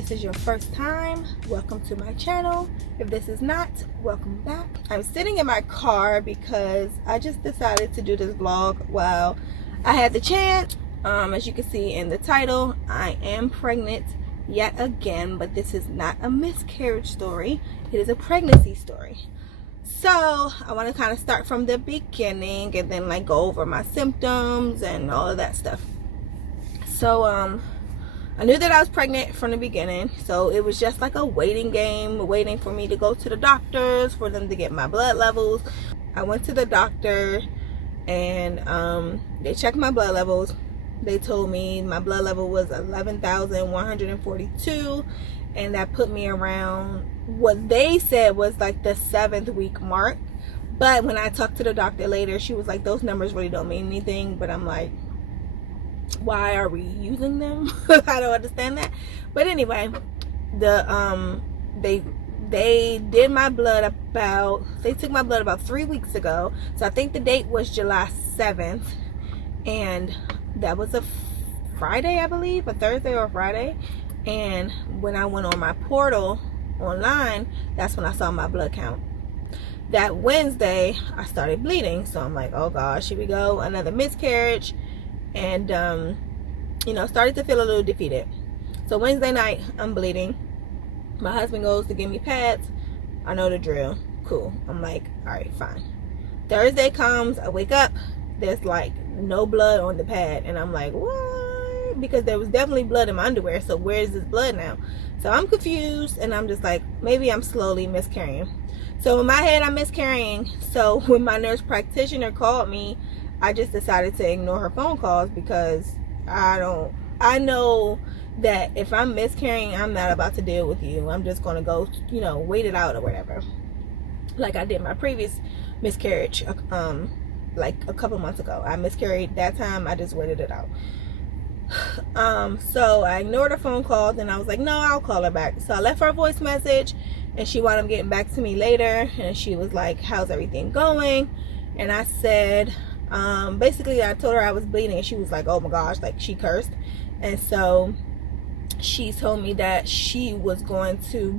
this is your first time, welcome to my channel. If this is not, welcome back. I'm sitting in my car because I just decided to do this vlog while I had the chance. As you can see in the title, I am pregnant yet again, but this is not a miscarriage story. It is a pregnancy story. So I want to kind of start from the beginning and then like go over my symptoms and all of that stuff. So I knew that I was pregnant from the beginning, so it was just like a waiting game, waiting for me to go to the doctors for them to get my blood levels. I went to the doctor and they checked my blood levels. They told me my blood level was 11,142, and that put me around what they said was like the 7th week mark. But when I talked to the doctor later, she was like, those numbers really don't mean anything. But I'm like, why are we using them? I don't understand that. But anyway, they did my blood they took my blood about 3 weeks ago. So I think the date was July 7th, and that was a Friday, I believe, a Thursday or a Friday. And when I went on my portal online, that's when I saw my blood count. That Wednesday I started bleeding, so I'm like, oh gosh, here we go, another miscarriage. And you know, started to feel a little defeated. So Wednesday night I'm bleeding. My husband goes to give me pads. I know the drill. Cool. I'm like, all right, fine. Thursday comes, I wake up, there's like no blood on the pad, and I'm like, what? Because there was definitely blood in my underwear, so where is this blood now? So I'm confused, and I'm just like, maybe I'm slowly miscarrying. So in my head, I'm miscarrying. So when my nurse practitioner called me, I just decided to ignore her phone calls because I know that if I'm miscarrying, I'm not about to deal with you. I'm just gonna go, you know, wait it out or whatever, like I did my previous miscarriage like a couple months ago. I miscarried that time. I just waited it out. So I ignored her phone calls, and I was like, no, I'll call her back. So I left her a voice message, and she wound up getting back to me later, and she was like, how's everything going? And I said, basically I told her I was bleeding, and she was like, oh my gosh, like she cursed. And so she told me that she was going to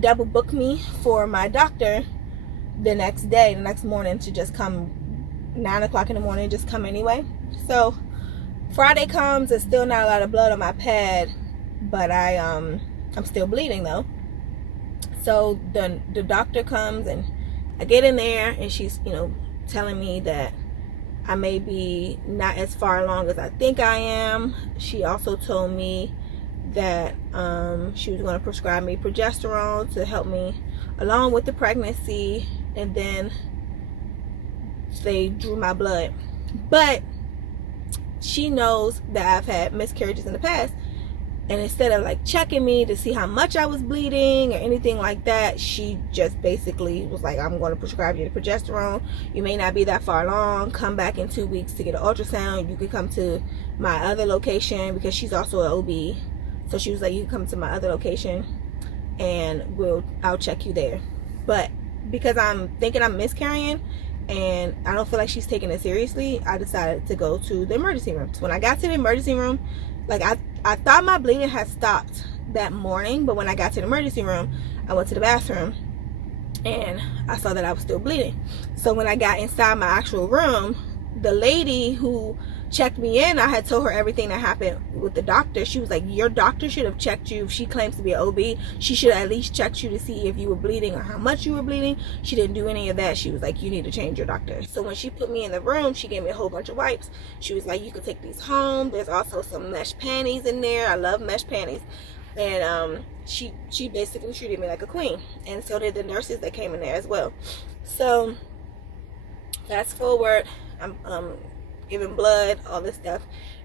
double book me for my doctor the next morning, to just come 9 o'clock in the morning, just come anyway. So Friday comes, there's still not a lot of blood on my pad, but I'm still bleeding though. So the doctor comes, and I get in there, and she's, you know, telling me that I may be not as far along as I think I am. She also told me that she was going to prescribe me progesterone to help me along with the pregnancy, and then they drew my blood. But she knows that I've had miscarriages in the past, and instead of like checking me to see how much I was bleeding or anything like that, she just basically was like, I'm going to prescribe you the progesterone. You may not be that far along. Come back in 2 weeks to get an ultrasound. You could come to my other location, because she's also an OB. So she was like, you can come to my other location and I'll check you there. But because I'm thinking I'm miscarrying and I don't feel like she's taking it seriously, I decided to go to the emergency room. So when I got to the emergency room, like I thought my bleeding had stopped that morning, but when I got to the emergency room, I went to the bathroom and I saw that I was still bleeding. So when I got inside my actual room, the lady who checked me in, I had told her everything that happened with the doctor. She was like, your doctor should have checked you. If she claims to be an OB, she should have at least checked you to see if you were bleeding or how much you were bleeding. She didn't do any of that. She was like, you need to change your doctor. So when she put me in the room, she gave me a whole bunch of wipes. She was like, you can take these home. There's also some mesh panties in there. I love mesh panties. And she basically treated me like a queen, and so did the nurses that came in there as well. So fast forward, I'm giving blood, all this stuff,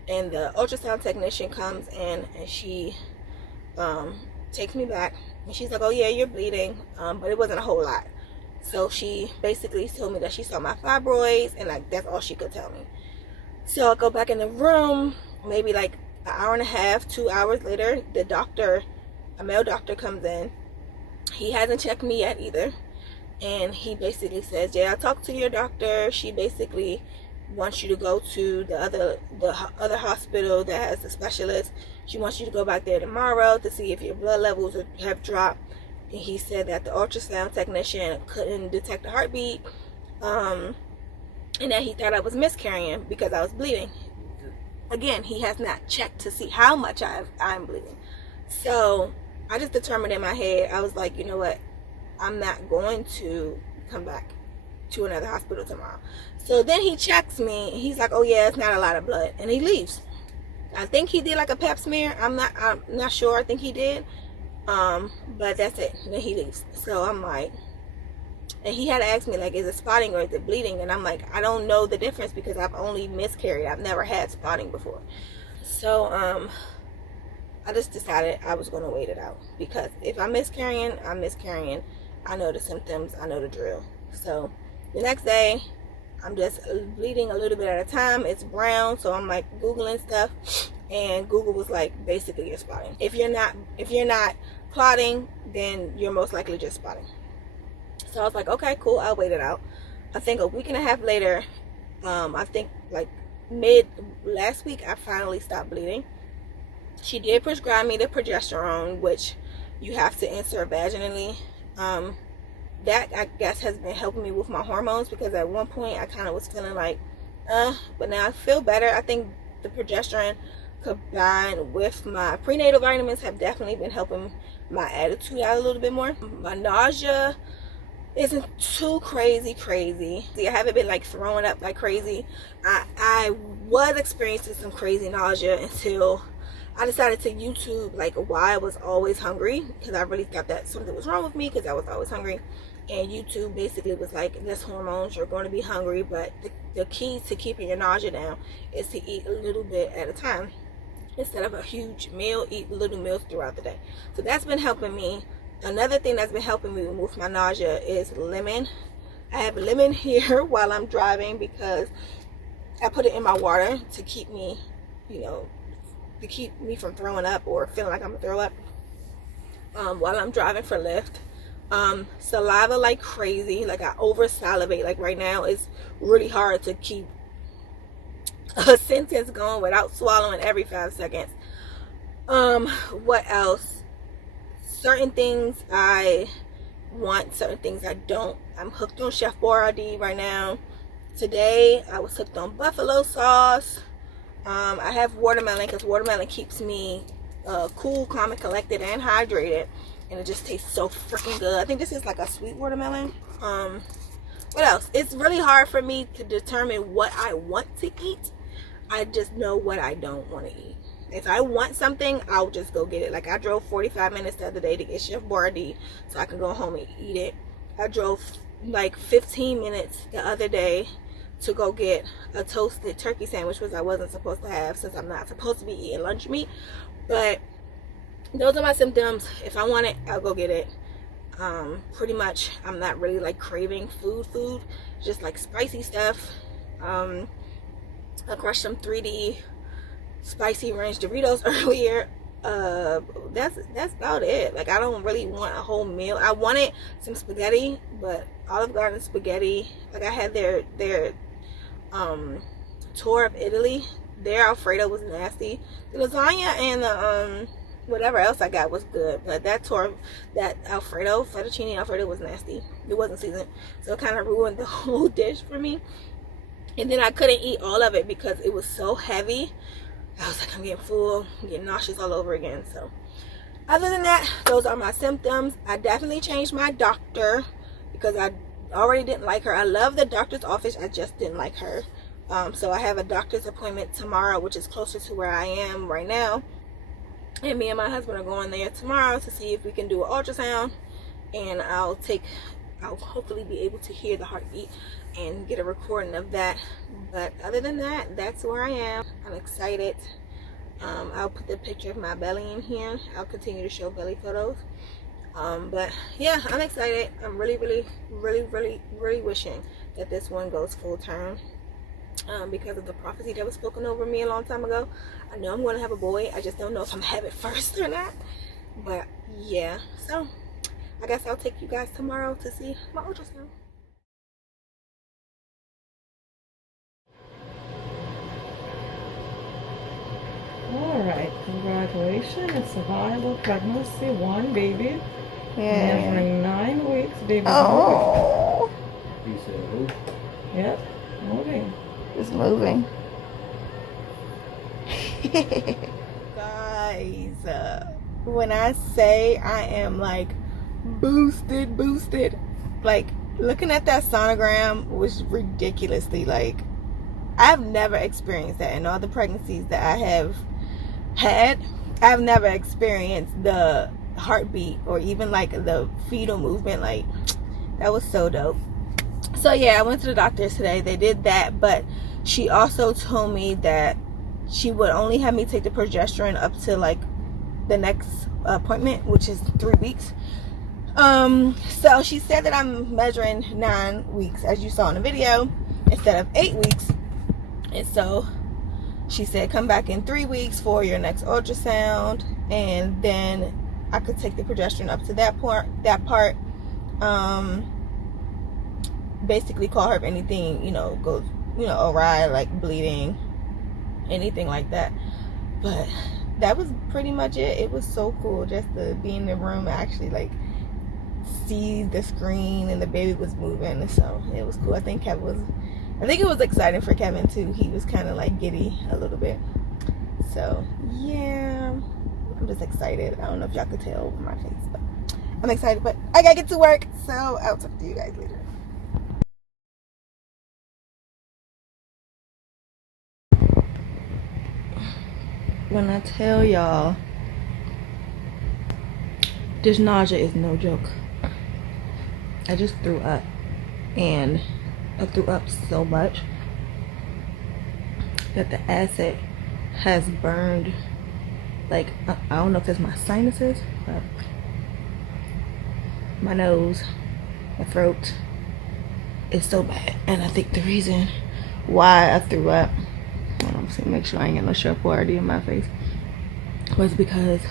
and the ultrasound technician comes in, and she takes me back, and she's like, oh yeah, you're bleeding, but it wasn't a whole lot. So she basically told me that she saw my fibroids, and like that's all she could tell me. So I go back in the room, maybe like an hour and a half, 2 hours later, the doctor, a male doctor, comes in. He hasn't checked me yet either, and he basically says, yeah, I talked to your doctor. She basically wants you to go to the other hospital that has the specialist. She wants you to go back there tomorrow to see if your blood levels have dropped. And he said that the ultrasound technician couldn't detect a heartbeat, and that he thought I was miscarrying because I was bleeding. Again, he has not checked to see how much I'm bleeding. So I just determined in my head, I was like, you know what, I'm not going to come back to another hospital tomorrow. So then he checks me, and he's like, oh yeah, it's not a lot of blood, and he leaves. I think he did like a pap smear. I'm not sure. I think he did, but that's it. And then he leaves. So I'm like, and he had to ask me, like, is it spotting or is it bleeding? And I'm like, I don't know the difference because I've only miscarried. I've never had spotting before. So I just decided I was going to wait it out, because if I'm miscarrying, I'm miscarrying. I know the symptoms. I know the drill. So the next day, I'm just bleeding a little bit at a time. It's brown, so I'm like Googling stuff, and Google was like, basically you're spotting. If you're not clotting, then you're most likely just spotting. So I was like, okay, cool, I'll wait it out. I think a week and a half later, I think like mid last week, I finally stopped bleeding. She did prescribe me the progesterone, which you have to insert vaginally. That, I guess, has been helping me with my hormones, because at one point I kind of was feeling like, but now I feel better. I think the progesterone combined with my prenatal vitamins have definitely been helping my attitude out a little bit more. My nausea isn't too crazy. I haven't been like throwing up like crazy. I was experiencing some crazy nausea until I decided to YouTube like why I was always hungry, because I really thought that something was wrong with me because I was always hungry. And YouTube basically was like, this hormones, you're going to be hungry, but the key to keeping your nausea down is to eat a little bit at a time. Instead of a huge meal, eat little meals throughout the day. So that's been helping me. Another thing that's been helping me with my nausea is lemon. I have lemon here while I'm driving, because I put it in my water to keep me, to keep me from throwing up or feeling like I'm gonna throw up while I'm driving for Lyft. Saliva like crazy, like I over salivate. Like right now it's really hard to keep a sentence going without swallowing every 5 seconds. What else? Certain things I want, certain things I don't. I'm hooked on Chef Boyardee right now. Today I was hooked on buffalo sauce. I have watermelon, because watermelon keeps me cool, calm, and collected, and hydrated, and it just tastes so freaking good. I think this is like a sweet watermelon. What else? It's really hard for me to determine what I want to eat. I just know what I don't want to eat. If I want something, I'll just go get it. Like I drove 45 minutes the other day to get Chef Boyardee so I can go home and eat it. I drove like 15 minutes the other day to go get a toasted turkey sandwich, which I wasn't supposed to have since I'm not supposed to be eating lunch meat. But those are my symptoms. If I want it, I'll go get it. Pretty much I'm not really like craving food, just like spicy stuff. I crushed some 3D spicy ranch Doritos earlier. That's about it. Like I don't really want a whole meal. I wanted some spaghetti, but Olive Garden spaghetti, like I had their tour of Italy, their Alfredo was nasty. The lasagna and the whatever else I got was good, but that Alfredo, fettuccine Alfredo, was nasty. It wasn't seasoned, so it kind of ruined the whole dish for me. And then I couldn't eat all of it because it was so heavy. I was like, I'm getting full, I'm getting nauseous all over again. So other than that, those are my symptoms. I definitely changed my doctor because I already didn't like her. I love the doctor's office, I just didn't like her. So I have a doctor's appointment tomorrow, which is closer to where I am right now. And me and my husband are going there tomorrow to see if we can do an ultrasound. And I'll hopefully be able to hear the heartbeat and get a recording of that. But other than that, that's where I am. I'm excited. I'll put the picture of my belly in here. I'll continue to show belly photos. But yeah, I'm excited. I'm really wishing that this one goes full term. Because of the prophecy that was spoken over me a long time ago. I know I'm going to have a boy. I just don't know if I'm going to have it first or not. But yeah, so I guess I'll take you guys tomorrow to see my ultrasound. Congratulations, it's a viable pregnancy, 1 baby. Yeah. Measuring 9 weeks, baby. Oh. He said, "Who?" Yep, moving. It's moving. Guys, when I say I am like boosted, like looking at that sonogram was ridiculously like, I've never experienced that in all the pregnancies that I have had. I've never experienced the heartbeat or even like the fetal movement. Like, that was so dope. So yeah, I went to the doctors today. They did that, but she also told me that she would only have me take the progesterone up to like the next appointment, which is 3 weeks. So she said that I'm measuring 9 weeks, as you saw in the video, instead of 8 weeks. And so she said, come back in 3 weeks for your next ultrasound, and then I could take the progesterone up to that part. Basically call her if anything, goes, awry, like bleeding, anything like that. But that was pretty much it. It was so cool just to be in the room and actually like see the screen, and the baby was moving. So it was cool. I think it was exciting for Kevin too. He was kind of like giddy a little bit. So yeah, I'm just excited. I don't know if y'all could tell over my face, but I'm excited. But I gotta get to work, so I'll talk to you guys later. When I tell y'all, this nausea is no joke. I just threw up, and I threw up so much that the acid has burned, like, I don't know if it's my sinuses, but my nose, my throat is so bad. And I think the reason why I threw up, make sure I ain't got no sharp already in my face, was because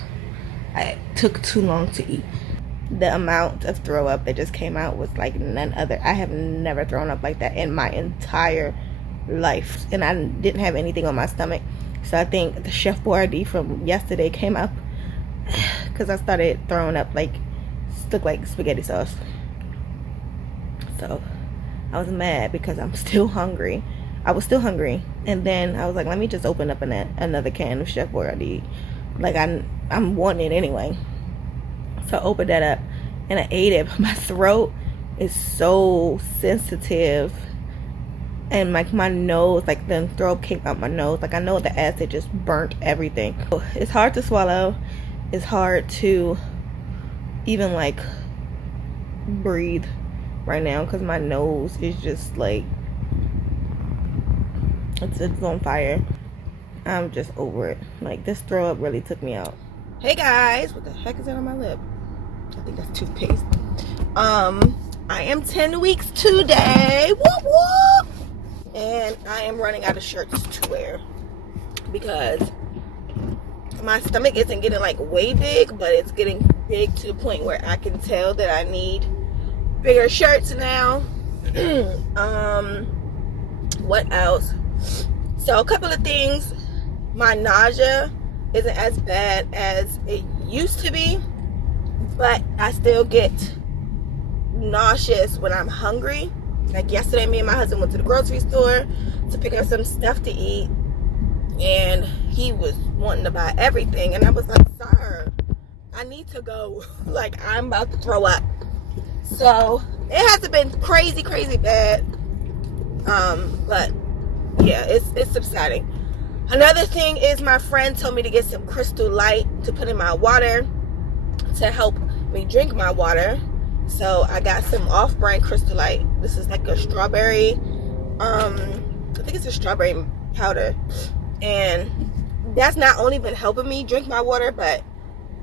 I took too long to eat. The amount of throw up that just came out was like none other. I have never thrown up like that in my entire life, and I didn't have anything on my stomach. So I think the Chef Boyardee from yesterday came up because I started throwing up, like, looked like spaghetti sauce. So I was mad because I'm still hungry. I was still hungry, and then I was like, let me just open up another can of Chef Boyardee. Like, I'm wanting it anyway. So I opened that up and I ate it. But my throat is so sensitive, and like my nose, like the throat came out my nose. Like, I know the acid just burnt everything. It's hard to swallow. It's hard to even like breathe right now because my nose is just like, it's on fire. I'm just over it. Like, this throw up really took me out. Hey guys, what the heck is that on my lip? I think that's toothpaste. I am 10 weeks today. Whoop whoop. And I am running out of shirts to wear because my stomach isn't getting like way big, but it's getting big to the point where I can tell that I need bigger shirts now. What else? So a couple of things. My nausea isn't as bad as it used to be, but I still get nauseous when I'm hungry. Like yesterday, me and my husband went to the grocery store to pick up some stuff to eat, and he was wanting to buy everything, and I was like, sir, I need to go. Like, I'm about to throw up. So it hasn't been crazy bad, but yeah, it's subsiding. Another thing is, my friend told me to get some Crystal Light to put in my water to help me drink my water. So I got some off-brand Crystal Light. This is like a strawberry, I think it's a strawberry powder, and that's not only been helping me drink my water, but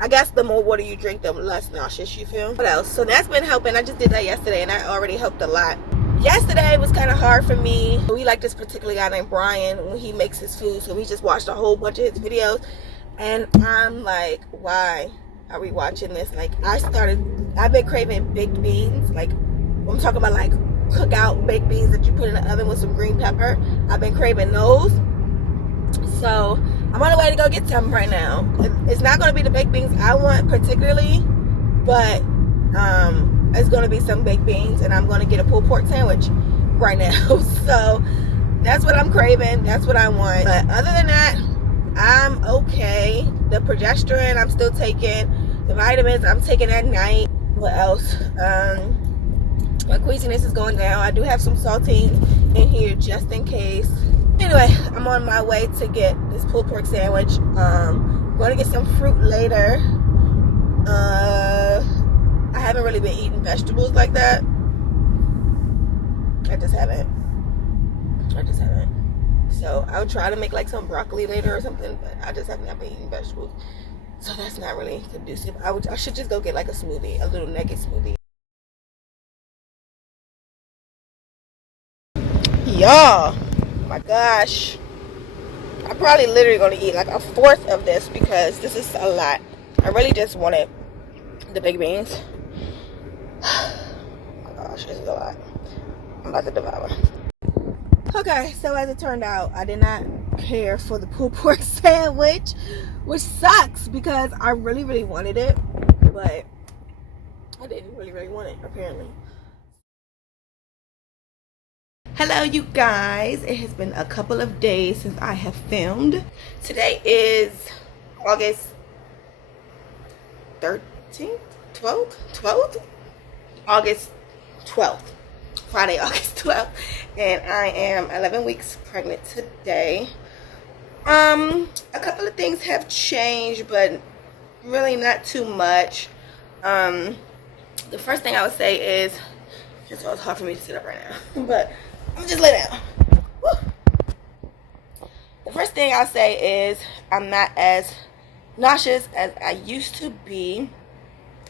I guess the more water you drink, the less nauseous you feel. What else? So that's been helping. I just did that yesterday, and that already helped a lot. Yesterday was kind of hard for me. We like this particular guy named Brian when he makes his food, so we just watched a whole bunch of his videos, and I'm like, why are we watching this? Like, I've been craving baked beans. Like, I'm talking about like cookout baked beans that you put in the oven with some green pepper. I've been craving those. So I'm on the way to go get some right now. It's not going to be the baked beans I want particularly, but it's going to be some baked beans, and I'm going to get a pulled pork sandwich right now. So that's what I'm craving. That's what I want. But other than that, I'm okay. The progesterone I'm still taking. The vitamins I'm taking at night. What else? My queasiness is going down. I do have some saltine in here just in case. Anyway, I'm on my way to get this pulled pork sandwich. Going to get some fruit later. I haven't really been eating vegetables like that. I just haven't. So I'll try to make like some broccoli later or something, but I just have not been eating vegetables. So that's not really conducive. I should just go get like a smoothie, a little nugget smoothie. Y'all, my gosh. I'm probably literally going to eat like a fourth of this because this is a lot. I really just wanted the baked beans. Oh my gosh, this is a lot. I'm about to devour. Okay, so as it turned out, I did not care for the pulled pork sandwich, which sucks because I really, really wanted it, but I didn't really, really want it, apparently. Hello, you guys. It has been a couple of days since I have filmed. Today is August 13th? 12th? August 12th. Friday, August 12th. And I am 11 weeks pregnant today. A couple of things have changed, but really not too much. The first thing I would say is, it's hard for me to sit up right now, but I'm just lay down. Woo. The first thing I'll say is I'm not as nauseous as I used to be,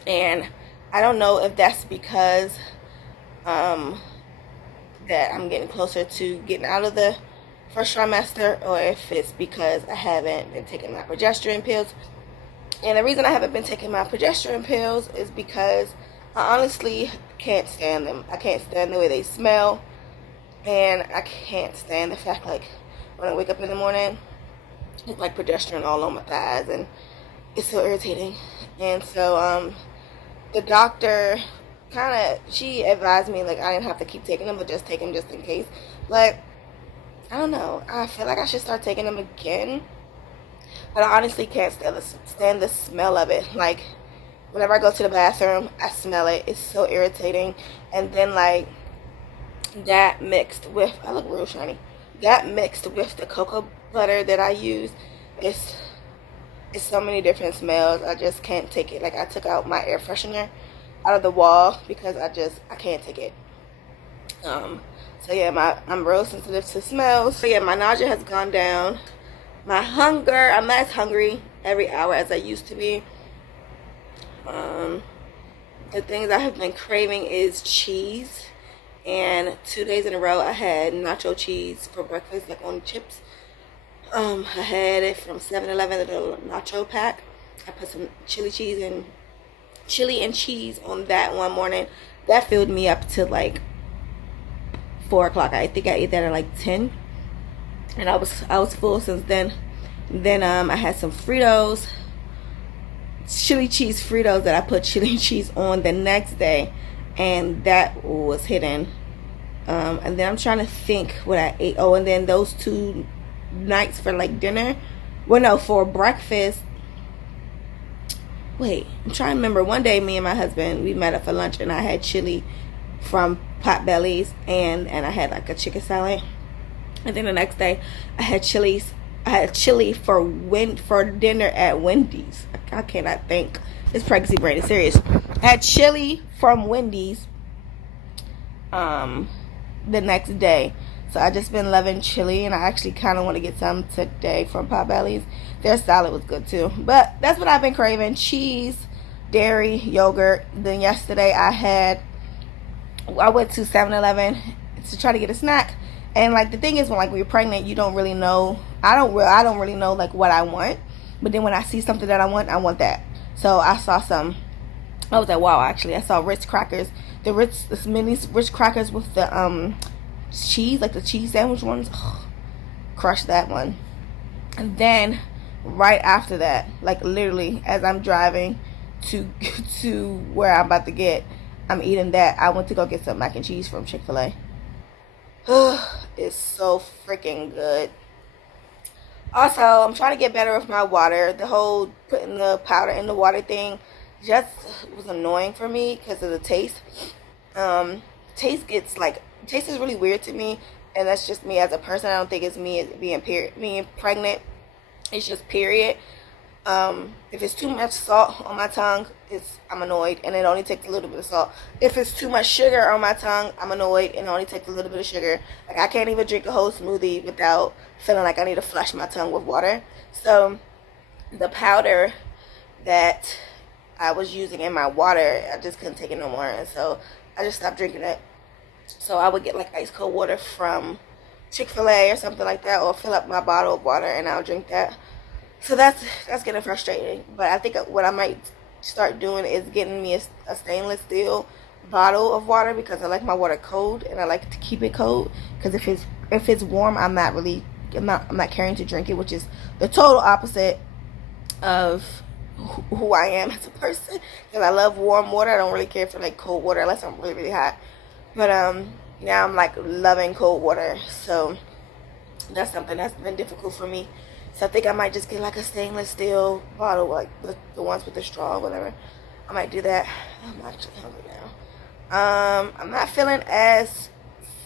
and I don't know if that's because that I'm getting closer to getting out of the first trimester, or if it's because I haven't been taking my progesterone pills. And the reason I haven't been taking my progesterone pills is because I honestly can't stand them. I can't stand the way they smell, and I can't stand the fact, like, when I wake up in the morning, it's like progesterone all on my thighs, and it's so irritating. And so the doctor she advised me, like, I didn't have to keep taking them, but just take them just in case. But I don't know, I feel like I should start taking them again, but I honestly can't stand the smell of it. Like, whenever I go to the bathroom, I smell it. It's so irritating. And then, like, that mixed with, I look real shiny, that mixed with the cocoa butter that I use, it's so many different smells. I just can't take it. Like, I took out my air freshener out of the wall because I can't take it. So yeah, I'm real sensitive to smells. So yeah, my nausea has gone down. My hunger, I'm not as hungry every hour as I used to be. The things I have been craving is cheese, and 2 days in a row I had nacho cheese for breakfast, like on chips. I had it from 7-Eleven, the little nacho pack. I put some chili and cheese on that one morning. That filled me up to like 4 o'clock. I think I ate that at like 10, and I was full since then. Then I had some Fritos, chili cheese Fritos, that I put chili cheese on the next day, and that was hidden. And then I'm trying to think what I ate. Oh, and then those 2 nights for like dinner, well, no, for breakfast. Wait, I'm trying to remember. One day, me and my husband, we met up for lunch, and I had chili from Potbelly's, and I had like a chicken salad. And then the next day, I had chili for dinner at Wendy's. I cannot think. This pregnancy brain is serious. I had chili from Wendy's the next day. So I just been loving chili, and I actually kind of want to get some today from Potbelly's. Their salad was good too. But that's what I've been craving: cheese, dairy, yogurt. Then yesterday I went to 7-Eleven to try to get a snack. And like, the thing is, when you're pregnant, you don't really know. I don't really know like what I want. But then when I see something that I want that. So I saw some. I was like, wow! Actually, I saw Ritz crackers. The mini Ritz crackers with the cheese, like the cheese sandwich ones. Crush that one. And then right after that, like literally as I'm driving to to where I'm about to get, I'm eating that. I went to go get some mac and cheese from Chick-fil-A. It's so freaking good. Also, I'm trying to get better with my water. The whole putting the powder in the water thing just was annoying for me because of the taste. Taste is really weird to me, and that's just me as a person. I don't think it's me being pregnant. It's just period. If it's too much salt on my tongue, I'm annoyed, and it only takes a little bit of salt. If it's too much sugar on my tongue, I'm annoyed, and it only takes a little bit of sugar. Like, I can't even drink a whole smoothie without feeling like I need to flush my tongue with water. So the powder that I was using in my water, I just couldn't take it no more, and so I just stopped drinking it. So I would get like ice cold water from Chick-fil-A or something like that, or fill up my bottle of water and I'll drink that. So that's getting frustrating. But I think what I might start doing is getting me a stainless steel bottle of water, because I like my water cold and I like to keep it cold. Because if it's warm, I'm not caring to drink it, which is the total opposite of who I am as a person. Because I love warm water. I don't really care for like cold water unless I'm really, really hot. But now I'm like loving cold water. So that's something that's been difficult for me. So I think I might just get like a stainless steel bottle, like the ones with the straw or whatever. I might do that. I'm actually hungry now. I'm not feeling as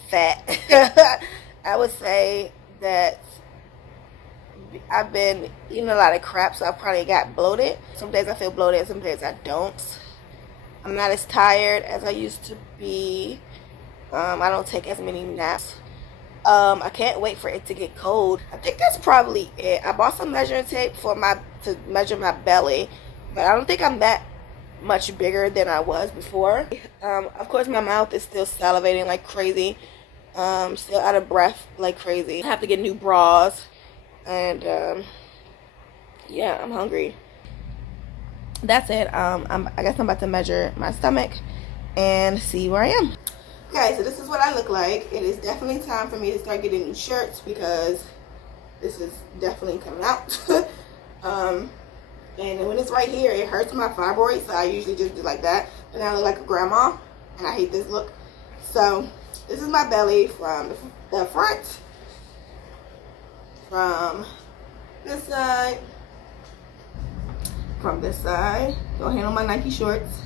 fat. I would say that I've been eating a lot of crap, so I probably got bloated. Some days I feel bloated, some days I don't. I'm not as tired as I used to be. I don't take as many naps. I can't wait for it to get cold. I think that's probably it. I bought some measuring tape to measure my belly, but I don't think I'm that much bigger than I was before. Of course, my mouth is still salivating like crazy. Still out of breath like crazy. I have to get new bras, and yeah, I'm hungry. That's it. I guess I'm about to measure my stomach and see where I am. Okay, so this is what I look like. It is definitely time for me to start getting new shirts, because this is definitely coming out. And when it's right here, it hurts my fibroids, so I usually just do like that. And I look like a grandma, and I hate this look. So this is my belly from the front, from this side, from this side. Don't handle my Nike shorts.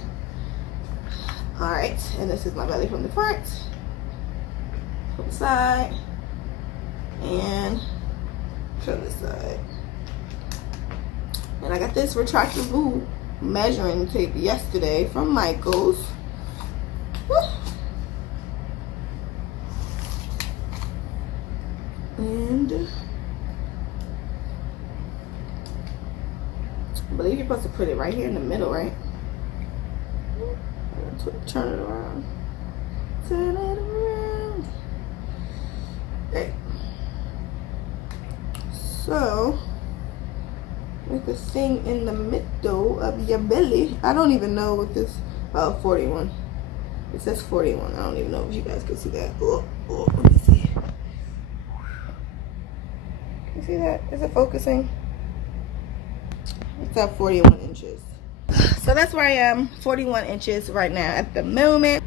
Alright, and this is my belly from the front, from the side, and from the side. And I got this retractable measuring tape yesterday from Michael's. And I believe you're supposed to put it right here in the middle, right? Turn it around. Turn it around. Okay. So, with the thing in the middle of your belly. I don't even know what this. Oh, 41. It says 41. I don't even know if you guys can see that. Oh, let me see. Can you see that? Is it focusing? It's at 41 inches. So that's where I am, 41 inches right now at the moment.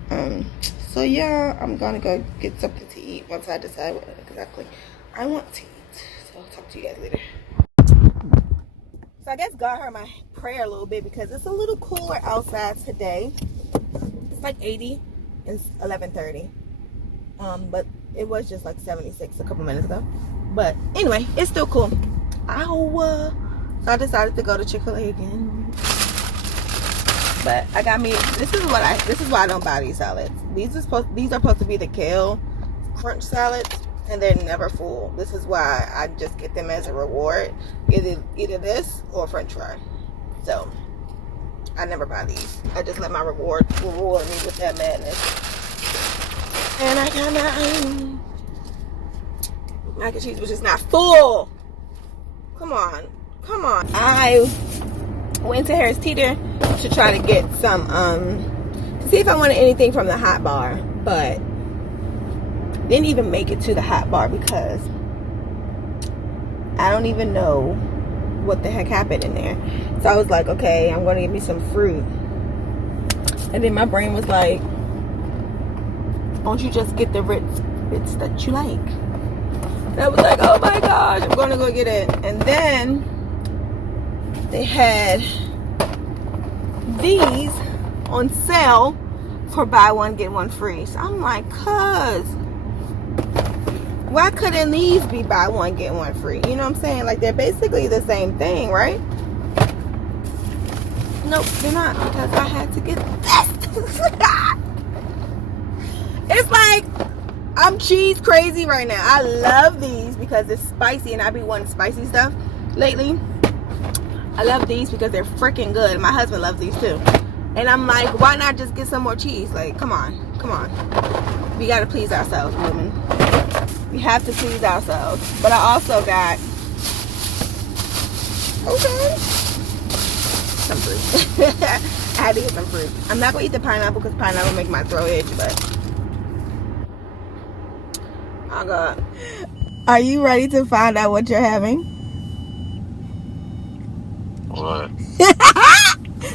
So yeah, I'm gonna go get something to eat once I decide what exactly I want to eat. So I'll talk to you guys later. So I guess God heard my prayer a little bit, because it's a little cooler outside today. It's like 80 and 11:30. But it was just like 76 a couple minutes ago. But anyway, it's still cool. So I decided to go to Chick-fil-A again. But I got me, this is why I don't buy these salads. These are supposed to be the kale crunch salads, and they're never full. This is why I just get them as a reward. Either this or french fry. So I never buy these. I just let my reward me with that madness. And I got my mac and cheese, which is not full. Come on. I went to Harris Teeter to try to get some to see if I wanted anything from the hot bar, but didn't even make it to the hot bar, because I don't even know what the heck happened in there. So I was like, okay, I'm going to get me some fruit. And then my brain was like, won't you just get the bits that you like? And I was like, oh my gosh, I'm going to go get it. And then they had these on sale for buy one get one free. So I'm like, cuz why couldn't these be buy one get one free? You know what I'm saying? Like, they're basically the same thing, right? Nope, they're not, because I had to get this. It's like I'm cheese crazy right now. I love these because it's spicy, and I be wanting spicy stuff lately. I love these because they're freaking good. My husband loves these too. And I'm like, why not just get some more cheese? Like, come on. We gotta please ourselves, women. We have to please ourselves. But I also got, okay, some fruit. I had to get some fruit. I'm not gonna eat the pineapple because pineapple make my throat itch, but oh God. Are you ready to find out what you're having? What?